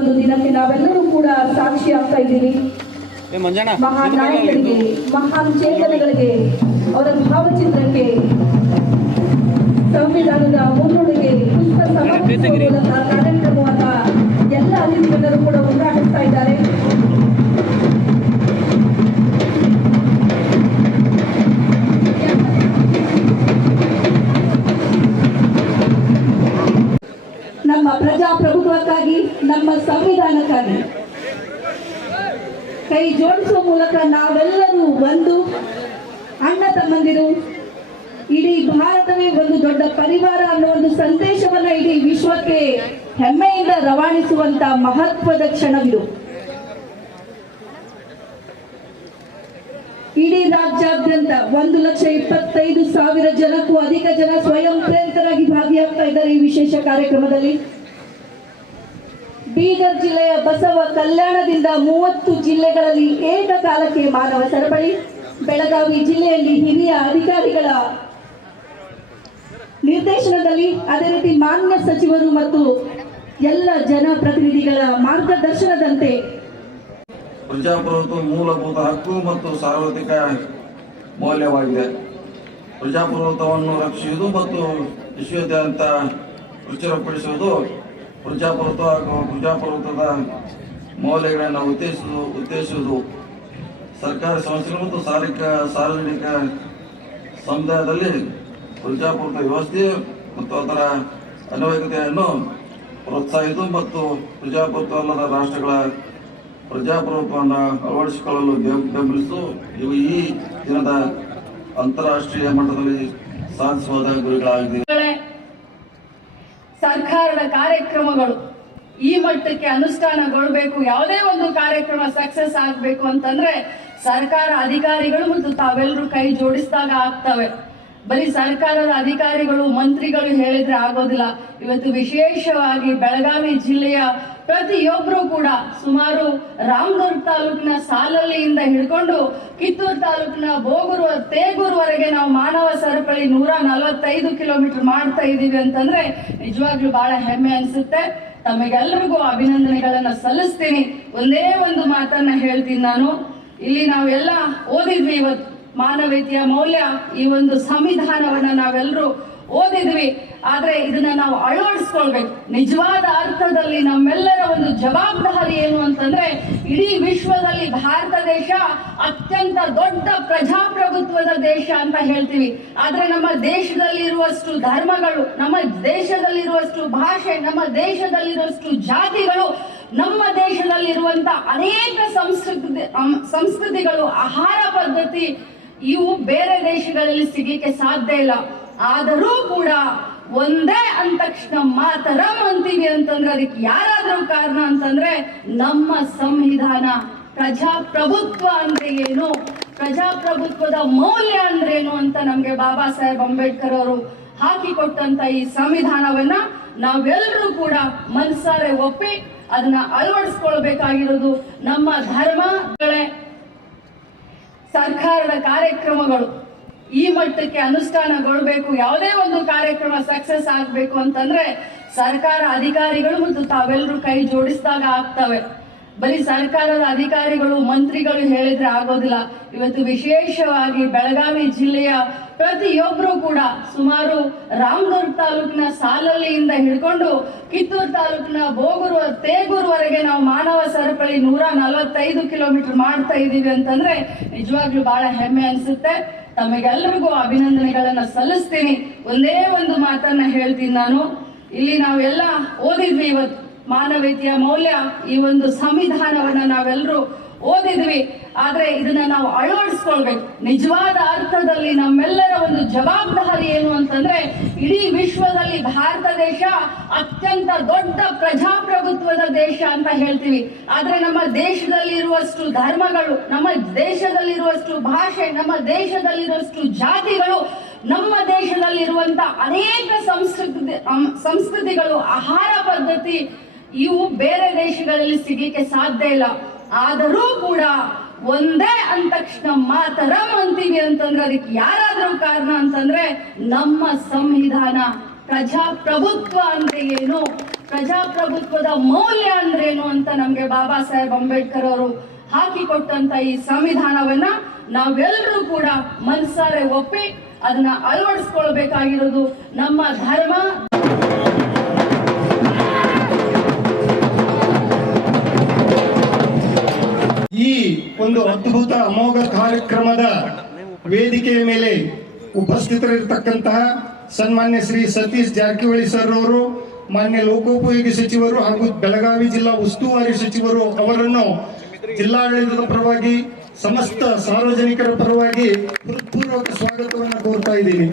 ಒಂದು ದಿನಕ್ಕೆ ನಾವೆಲ್ಲರೂ ಕೂಡ ಸಾಕ್ಷಿ ಆಗ್ತಾ ಇದ್ದೀವಿ. ಮಹಾನ್ ನಾಯಕರಿಗೆ, ಮಹಾನ್ ಚೇತನಗಳಿಗೆ, ಅವರ ಭಾವಚಿತ್ರಕ್ಕೆ, ಸಂವಿಧಾನದ ಮುನ್ನುಡಿಗೆ ಪುಷ್ಪ ಸಮರ್ಪಿಸುವ ಮೂಲಕ ಕಾರ್ಯಕ್ರಮವನ್ನ ಎಲ್ಲ ಅತಿಥಿಗಳು ಕೂಡ ಉದ್ಘಾಟಿಸ್ತಾ ಇದ್ದಾರೆ. ನಮ್ಮ ಪ್ರಜಾಪ್ರಭುತ್ವಕ್ಕಾಗಿ, ನಮ್ಮ ಸಂವಿಧಾನಕ್ಕಾಗಿ ಕೈ ಜೋಡಿಸುವ ಮೂಲಕ ನಾವೆಲ್ಲರೂ ಒಂದು ಅಣ್ಣ ತಮ್ಮಂದಿರು, ಇಡೀ ಭಾರತವೇ ಒಂದು ದೊಡ್ಡ ಪರಿವಾರ ಅನ್ನೋ ಒಂದು ಸಂದೇಶವನ್ನ ಇಡೀ ವಿಶ್ವಕ್ಕೆ ಹೆಮ್ಮೆಯಿಂದ ರವಾನಿಸುವಂತ ಮಹತ್ವದ ಕ್ಷಣವಿದು. ಇಡೀ ರಾಜ್ಯಾದ್ಯಂತ 1,25,000 ಜನಕ್ಕೂ ಅಧಿಕ ಜನ ಸ್ವಯಂ ಪ್ರೇರಿತರಾಗಿ ಭಾಗಿಯಾಗ್ತಾ ಇದ್ದಾರೆ ಈ ವಿಶೇಷ ಕಾರ್ಯಕ್ರಮದಲ್ಲಿ. ಬೀದರ್ ಜಿಲ್ಲೆಯ ಬಸವ ಕಲ್ಯಾಣದಿಂದ 30 ಜಿಲ್ಲೆಗಳಲ್ಲಿ ಏಕಕಾಲಕ್ಕೆ ಮಾನವ ಸರಪಳಿ, ಬೆಳಗಾವಿ ಜಿಲ್ಲೆಯಲ್ಲಿ ಹಿರಿಯ ಅಧಿಕಾರಿಗಳ ನಿರ್ದೇಶನದಲ್ಲಿ, ಅದೇ ರೀತಿ ಮಾನ್ಯ ಸಚಿವರು ಮತ್ತು ಎಲ್ಲ ಜನಪ್ರತಿನಿಧಿಗಳ ಮಾರ್ಗದರ್ಶನದಂತೆ ಪ್ರಜಾಪ್ರಭುತ್ವ ಮೂಲಭೂತ ಹಕ್ಕು ಮತ್ತು ಸಾರ್ವತ್ರಿಕ ಮೌಲ್ಯವಾಗಿದೆ. ಪ್ರಜಾಪ್ರಭುತ್ವವನ್ನು ರಕ್ಷಿಸುವುದು ಮತ್ತು ವಿಶ್ವಾದ್ಯಂತ ಪ್ರಚುರಪಡಿಸುವುದು ಪ್ರಜಾಪ್ರಭುತ್ವ ಹಾಗೂ ಪ್ರಜಾಪ್ರಭುತ್ವದ ಮೌಲ್ಯಗಳನ್ನು ಉತ್ತೇಜಿಸುವುದು ಸರ್ಕಾರಿ ಸಂಸ್ಥೆಗಳು ಮತ್ತು ಸಾರ್ವಜನಿಕ ಸಮುದಾಯದಲ್ಲಿ ಪ್ರಜಾಪ್ರಭುತ್ವ ವ್ಯವಸ್ಥೆ ಮತ್ತು ಅದರ ಅನ್ವಯಿಕತೆಯನ್ನು ಪ್ರೋತ್ಸಾಹಿಸುವುದು ಮತ್ತು ಪ್ರಜಾಪ್ರಭುತ್ವ ಅಲ್ಲದ ರಾಷ್ಟ್ರಗಳ ಪ್ರಜಾಪ್ರಭುತ್ವವನ್ನು ಅಳವಡಿಸಿಕೊಳ್ಳಲು ಬೆಂಬಲಿಸುವುದು ಇವು ಈ ದಿನದ ಅಂತಾರಾಷ್ಟ್ರೀಯ ಮಟ್ಟದಲ್ಲಿ ಸಾಧಿಸುವ ಗುರಿಗಳಾಗಿದೆ. ಸರ್ಕಾರದ ಕಾರ್ಯಕ್ರಮಗಳು ಈ ಮಟ್ಟಕ್ಕೆ ಅನುಷ್ಠಾನಗೊಳ್ಳಬೇಕು, ಯಾವುದೇ ಒಂದು ಕಾರ್ಯಕ್ರಮ ಸಕ್ಸಸ್ ಆಗಬೇಕು ಅಂತಂದ್ರೆ ಸರ್ಕಾರ ಅಧಿಕಾರಿಗಳು ಮತ್ತು ತಾವೆಲ್ಲರೂ ಕೈ ಜೋಡಿಸಿದಾಗ ಆಗ್ತವೆ. ಬರೀ ಸರ್ಕಾರದ ಅಧಿಕಾರಿಗಳು ಮಂತ್ರಿಗಳು ಹೇಳಿದ್ರೆ ಆಗೋದಿಲ್ಲ. ಇವತ್ತು ವಿಶೇಷವಾಗಿ ಬೆಳಗಾವಿ ಜಿಲ್ಲೆಯ ಪ್ರತಿಯೊಬ್ಬರು ಕೂಡ ಸುಮಾರು ರಾಮದುರ್ಗ ತಾಲೂಕಿನ ಸಾಲಲ್ಲಿಯಿಂದ ಹಿಡ್ಕೊಂಡು ಕಿತ್ತೂರು ತಾಲೂಕಿನ ತೇಗೂರುವರೆಗೆ ನಾವು ಮಾನವ ಸರಪಳಿ 145 ಕಿಲೋಮೀಟರ್ ಮಾಡ್ತಾ ಇದ್ದೀವಿ ಅಂತಂದ್ರೆ ನಿಜವಾಗ್ಲೂ ಬಹಳ ಹೆಮ್ಮೆ ಅನ್ಸುತ್ತೆ. ತಮಗೆಲ್ಲರಿಗೂ ಅಭಿನಂದನೆಗಳನ್ನ ಸಲ್ಲಿಸ್ತೀನಿ. ಒಂದೇ ಒಂದು ಮಾತನ್ನ ಹೇಳ್ತೀನಿ ನಾನು. ಇಲ್ಲಿ ನಾವೆಲ್ಲ ಓದಿದ್ವಿ, ಇವತ್ತು ಮಾನವೀಯತೆಯ ಮೌಲ್ಯ, ಈ ಒಂದು ಸಂವಿಧಾನವನ್ನ ನಾವೆಲ್ಲರೂ ಓದಿದ್ವಿ. ಆದ್ರೆ ಇದನ್ನ ನಾವು ಅಳವಡಿಸ್ಕೊಳ್ಬೇಕು. ನಿಜವಾದ ಅರ್ಥದಲ್ಲಿ ನಮ್ಮೆಲ್ಲರ ಒಂದು ಜವಾಬ್ದಾರಿ ಏನು ಅಂತಂದ್ರೆ, ಇಡೀ ವಿಶ್ವದಲ್ಲಿ ಭಾರತ ದೇಶ ಅತ್ಯಂತ ದೊಡ್ಡ ಪ್ರಜಾಪ್ರಭುತ್ವದ ದೇಶ ಅಂತ ಹೇಳ್ತೀವಿ. ಆದ್ರೆ ನಮ್ಮ ದೇಶದಲ್ಲಿರುವಷ್ಟು ಧರ್ಮಗಳು, ನಮ್ಮ ದೇಶದಲ್ಲಿರುವಷ್ಟು ಭಾಷೆ, ನಮ್ಮ ದೇಶದಲ್ಲಿರುವಷ್ಟು ಜಾತಿಗಳು, ನಮ್ಮ ದೇಶದಲ್ಲಿರುವಂತ ಅನೇಕ ಸಂಸ್ಕೃತಿಗಳು, ಆಹಾರ ಪದ್ಧತಿ ಇವು ಬೇರೆ ದೇಶಗಳಲ್ಲಿ ಸಿಗ್ಲಿಕ್ಕೆ ಸಾಧ್ಯ ಇಲ್ಲ. ಆದರೂ ಕೂಡ ಒಂದೇ ಅಂದ ತಕ್ಷಣ ಮಾತರಂ ಅಂತೀವಿ ಅಂತಂದ್ರೆ ಅದಕ್ಕೆ ಯಾರಾದ್ರೂ ಕಾರಣ ಅಂತಂದ್ರೆ ನಮ್ಮ ಸಂವಿಧಾನ. ಪ್ರಜಾಪ್ರಭುತ್ವ ಅಂದ್ರೆ ಏನು, ಪ್ರಜಾಪ್ರಭುತ್ವದ ಮೌಲ್ಯ ಅಂದ್ರೇನು ಅಂತ ನಮ್ಗೆ ಬಾಬಾ ಸಾಹೇಬ್ ಅಂಬೇಡ್ಕರ್ ಅವರು ಹಾಕಿಕೊಟ್ಟಂತ ಈ ಸಂವಿಧಾನವನ್ನ ನಾವೆಲ್ಲರೂ ಕೂಡ ಮನಸಾರೆ ಒಪ್ಪಿ ಅದನ್ನ ಅಳವಡಿಸ್ಕೊಳ್ಬೇಕಾಗಿರೋದು ನಮ್ಮ ಧರ್ಮಗಳೇ. ಸರ್ಕಾರದ ಕಾರ್ಯಕ್ರಮಗಳು ಈ ಮಟ್ಟಕ್ಕೆ ಅನುಷ್ಠಾನಗೊಳ್ಳಬೇಕು, ಯಾವುದೇ ಒಂದು ಕಾರ್ಯಕ್ರಮ ಸಕ್ಸಸ್ ಆಗಬೇಕು ಅಂತಂದ್ರೆ ಸರ್ಕಾರ ಅಧಿಕಾರಿಗಳು ಮತ್ತು ತಾವೆಲ್ಲರೂ ಕೈ ಜೋಡಿಸಿದಾಗ ಆಗ್ತವೆ. ಬರೀ ಸರ್ಕಾರದ ಅಧಿಕಾರಿಗಳು ಮಂತ್ರಿಗಳು ಹೇಳಿದ್ರೆ ಆಗೋದಿಲ್ಲ. ಇವತ್ತು ವಿಶೇಷವಾಗಿ ಬೆಳಗಾವಿ ಜಿಲ್ಲೆಯ ಪ್ರತಿಯೊಬ್ಬರು ಕೂಡ ಸುಮಾರು ರಾಮದುರ್ಗ ತಾಲೂಕಿನ ಸಾಲಲ್ಲಿಯಿಂದ ಹಿಡ್ಕೊಂಡು ಕಿತ್ತೂರು ತಾಲೂಕಿನ ತೇಗೂರುವರೆಗೆ ನಾವು ಮಾನವ ಸರಪಳಿ 145 ಕಿಲೋಮೀಟರ್ ಮಾಡ್ತಾ ಇದ್ದೀವಿ ಅಂತಂದ್ರೆ ನಿಜವಾಗ್ಲೂ ಬಹಳ ಹೆಮ್ಮೆ ಅನ್ಸುತ್ತೆ. ತಮಗೆಲ್ಲರಿಗೂ ಅಭಿನಂದನೆಗಳನ್ನ ಸಲ್ಲಿಸ್ತೀನಿ. ಒಂದೇ ಒಂದು ಮಾತನ್ನ ಹೇಳ್ತೀನಿ ನಾನು. ಇಲ್ಲಿ ನಾವೆಲ್ಲ ಓದಿದ್ವಿ, ಇವತ್ತು ಮಾನವೀಯತೆಯ ಮೌಲ್ಯ, ಈ ಒಂದು ಸಂವಿಧಾನವನ್ನ ನಾವೆಲ್ಲರೂ ಓದಿದ್ವಿ. ಆದ್ರೆ ಇದನ್ನ ನಾವು ಅಳವಡಿಸ್ಕೊಳ್ಬೇಕು. ನಿಜವಾದ ಅರ್ಥದಲ್ಲಿ ನಮ್ಮೆಲ್ಲರ ಒಂದು ಜವಾಬ್ದಾರಿ ಏನು ಅಂತಂದ್ರೆ, ಇಡೀ ವಿಶ್ವದಲ್ಲಿ ಭಾರತ ದೇಶ ಅತ್ಯಂತ ದೊಡ್ಡ ಪ್ರಜಾಪ್ರಭುತ್ವದ ದೇಶ ಅಂತ ಹೇಳ್ತೀವಿ. ಆದ್ರೆ ನಮ್ಮ ದೇಶದಲ್ಲಿರುವಷ್ಟು ಧರ್ಮಗಳು, ನಮ್ಮ ದೇಶದಲ್ಲಿರುವಷ್ಟು ಭಾಷೆ, ನಮ್ಮ ದೇಶದಲ್ಲಿರುವಷ್ಟು ಜಾತಿಗಳು, ನಮ್ಮ ದೇಶದಲ್ಲಿರುವಂತ ಅನೇಕ ಸಂಸ್ಕೃತಿಗಳು, ಆಹಾರ ಪದ್ಧತಿ ಇವು ಬೇರೆ ದೇಶಗಳಲ್ಲಿ ಸಿಗ್ಲಿಕ್ಕೆ ಸಾಧ್ಯ ಇಲ್ಲ. ಆದರೂ ಕೂಡ ಒಂದೇ ಅಂದ ತಕ್ಷಣ ಮಾತರಂ ಅಂತೀವಿ ಅಂತಂದ್ರೆ ಅದಕ್ಕೆ ಯಾರಾದ್ರೂ ಕಾರಣ ಅಂತಂದ್ರೆ ನಮ್ಮ ಸಂವಿಧಾನ. ಪ್ರಜಾಪ್ರಭುತ್ವ ಅಂದ್ರೆ ಏನು, ಪ್ರಜಾಪ್ರಭುತ್ವದ ಮೌಲ್ಯ ಅಂದ್ರೇನು ಅಂತ ನಮ್ಗೆ ಬಾಬಾ ಸಾಹೇಬ್ ಅಂಬೇಡ್ಕರ್ ಅವರು ಹಾಕಿಕೊಟ್ಟಂತ ಈ ಸಂವಿಧಾನವನ್ನ ನಾವೆಲ್ಲರೂ ಕೂಡ ಮನಸಾರೆ ಒಪ್ಪಿ ಅದನ್ನ ಅಳವಡಿಸ್ಕೊಳ್ಬೇಕಾಗಿರೋದು ನಮ್ಮ ಧರ್ಮ. ಈ ಒಂದು ಅದ್ಭುತ ಅಮೋಘ ಕಾರ್ಯಕ್ರಮದ ವೇದಿಕೆಯ ಮೇಲೆ ಉಪಸ್ಥಿತರಿರತಕ್ಕಂತಹ ಸನ್ಮಾನ್ಯ ಶ್ರೀ ಸತೀಶ್ ಜಾರಕಿಹೊಳಿ ಸರ್ ಅವರು, ಮಾನ್ಯ ಲೋಕೋಪಯೋಗಿ ಸಚಿವರು ಹಾಗೂ ಬೆಳಗಾವಿ ಜಿಲ್ಲಾ ಉಸ್ತುವಾರಿ ಸಚಿವರು ಅವರನ್ನು ಜಿಲ್ಲಾಡಳಿತದ ಪರವಾಗಿ ಸಮಸ್ತ ಸಾರ್ವಜನಿಕರ ಪರವಾಗಿ ಹೃತ್ಪೂರ್ವಕ ಸ್ವಾಗತವನ್ನು ಕೋರ್ತಾ ಇದ್ದೀನಿ.